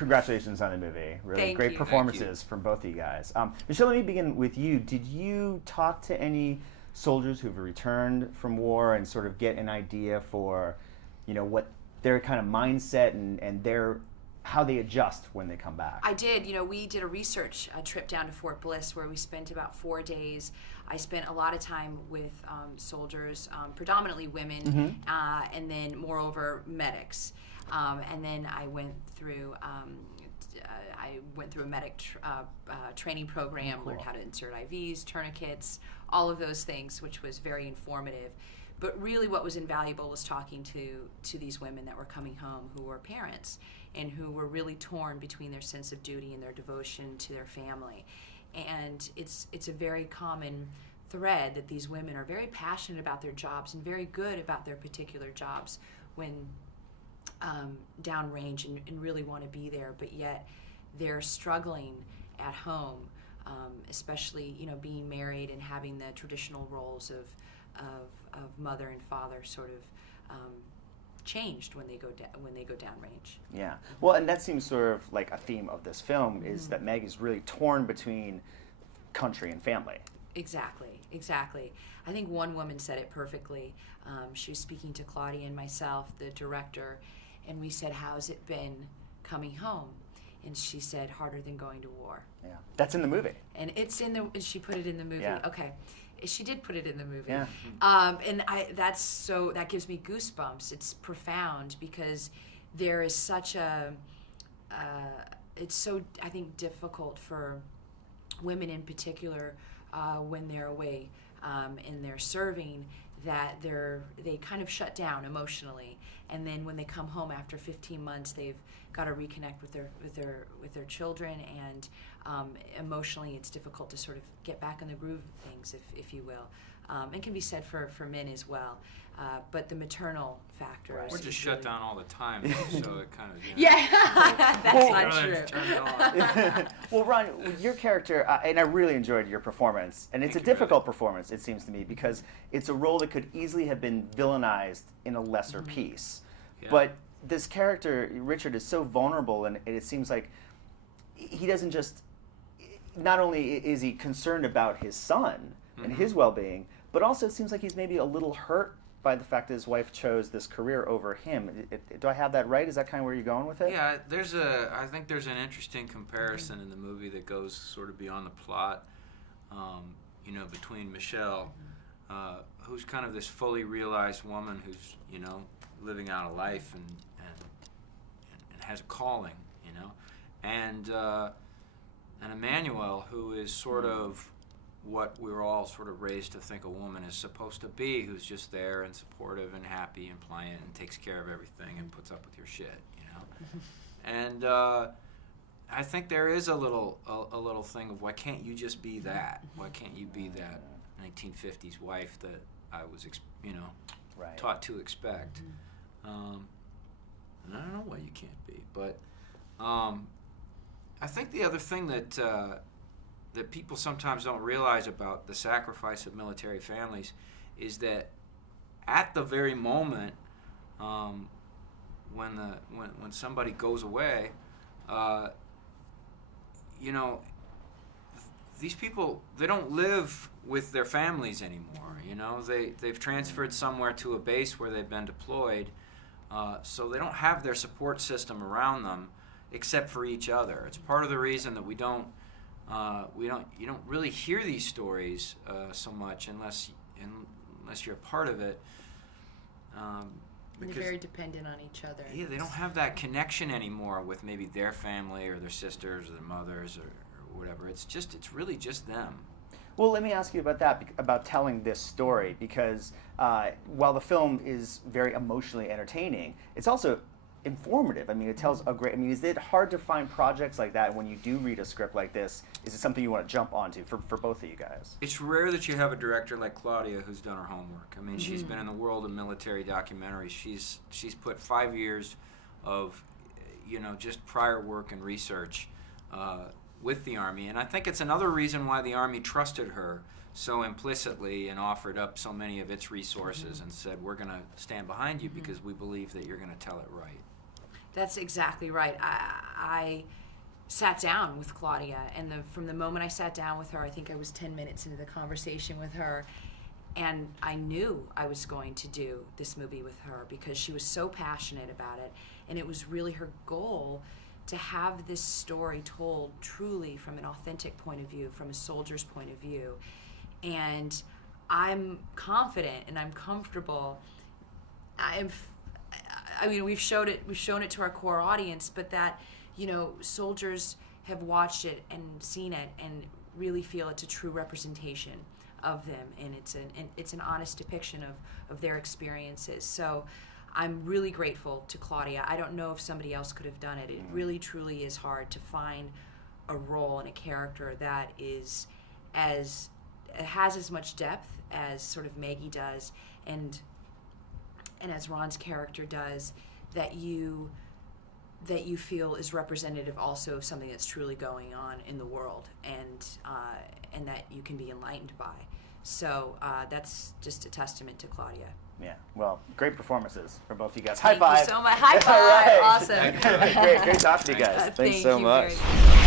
congratulations on the movie. Really Thank great you. performances from both of you guys. Michelle, let me begin with you. Did you talk to any soldiers who've returned from war and sort of get an idea for, what their kind of mindset and their how they adjust when they come back? I did. We did a research trip down to Fort Bliss where we spent about 4 days. I spent a lot of time with soldiers, predominantly women, and then moreover medics. And then I went through a medic training program, Cool. learned how to insert IVs, tourniquets, all of those things, which was very informative. But really what was invaluable was talking to these women that were coming home who were parents and who were really torn between their sense of duty and their devotion to their family. And it's a very common thread that these women are very passionate about their jobs and very good about their particular jobs when downrange and really want to be there, but yet they're struggling at home, especially being married and having the traditional roles of mother and father sort of changed when they go downrange. Yeah. Well, and that seems sort of like a theme of this film is that Meg is really torn between country and family. Exactly. I think one woman said it perfectly. She was speaking to Claudia and myself, the director, and we said, "How's it been coming home?" And she said, "Harder than going to war." Yeah. That's in the movie. And she put it in the movie. Yeah. Okay. She did put it in the movie. Yeah. And that gives me goosebumps. It's profound because there is such it's so, I think, difficult for women in particular when they're away and they're serving, that they kind of shut down emotionally, and then when they come home after 15 months, they've got to reconnect with their children, and emotionally, it's difficult to sort of get back in the groove of things, if you will. It can be said for men as well, but the maternal factor. Right. We're just shut down all the time, so it kind of that's not true. Turn it on. Well, Ron, your character, and I really enjoyed your performance, and it's Thank a you, difficult performance, it seems to me, because it's a role that could easily have been villainized in a lesser piece. Yeah. But this character, Richard, is so vulnerable, and it seems like he doesn't just, not only is he concerned about his son and his well-being, but also it seems like he's maybe a little hurt by the fact that his wife chose this career over him. Do I have that right? Is that kind of where you're going with it? Yeah, I think there's an interesting comparison in the movie that goes sort of beyond the plot, between Michelle, who's kind of this fully realized woman who's, living out a life and has a calling, and Emmanuel, who is sort of what we're all sort of raised to think a woman is supposed to be, who's just there and supportive and happy and pliant and takes care of everything and puts up with your shit, And I think there is a little thing of, why can't you just be that? Why can't you be that 1950s wife that I was, Right. taught to expect? And I don't know why you can't be, but I think the other thing that people sometimes don't realize about the sacrifice of military families is that at the very moment when somebody goes away, these people, they don't live with their families anymore. They've transferred somewhere to a base where they've been deployed, so they don't have their support system around them except for each other. It's part of the reason that you don't really hear these stories so much unless you're a part of it. They're very dependent on each other. Yeah, they don't have that connection anymore with maybe their family or their sisters or their mothers or whatever. It's really just them. Well, let me ask you about that, about telling this story, because while the film is very emotionally entertaining, it's also informative. I mean, it tells a great, is it hard to find projects like that when you do read a script like this? Is it something you want to jump onto for both of you guys? It's rare that you have a director like Claudia who's done her homework. I mean, she's been in the world of military documentaries. She's put 5 years of, just prior work and research with the Army. And I think it's another reason why the Army trusted her so implicitly and offered up so many of its resources and said, we're going to stand behind you because we believe that you're going to tell it right. That's exactly right. I sat down with Claudia, and from the moment I sat down with her, I think I was 10 minutes into the conversation with her, and I knew I was going to do this movie with her because she was so passionate about it, and it was really her goal to have this story told truly from an authentic point of view, from a soldier's point of view. And I'm confident and I'm comfortable. I mean, we've shown it to our core audience, but that, soldiers have watched it and seen it and really feel it's a true representation of them, and it's an honest depiction of their experiences. So I'm really grateful to Claudia. I don't know if somebody else could have done it. It really, truly is hard to find a role and a character that has as much depth as sort of Maggie does, and as Ron's character does, that you feel is representative also of something that's truly going on in the world, and that you can be enlightened by. So that's just a testament to Claudia. Yeah, well, great performances for both of you guys. Thank High five. you so much. High five. Right. Awesome. great talking to you guys. Thanks so much. Very much.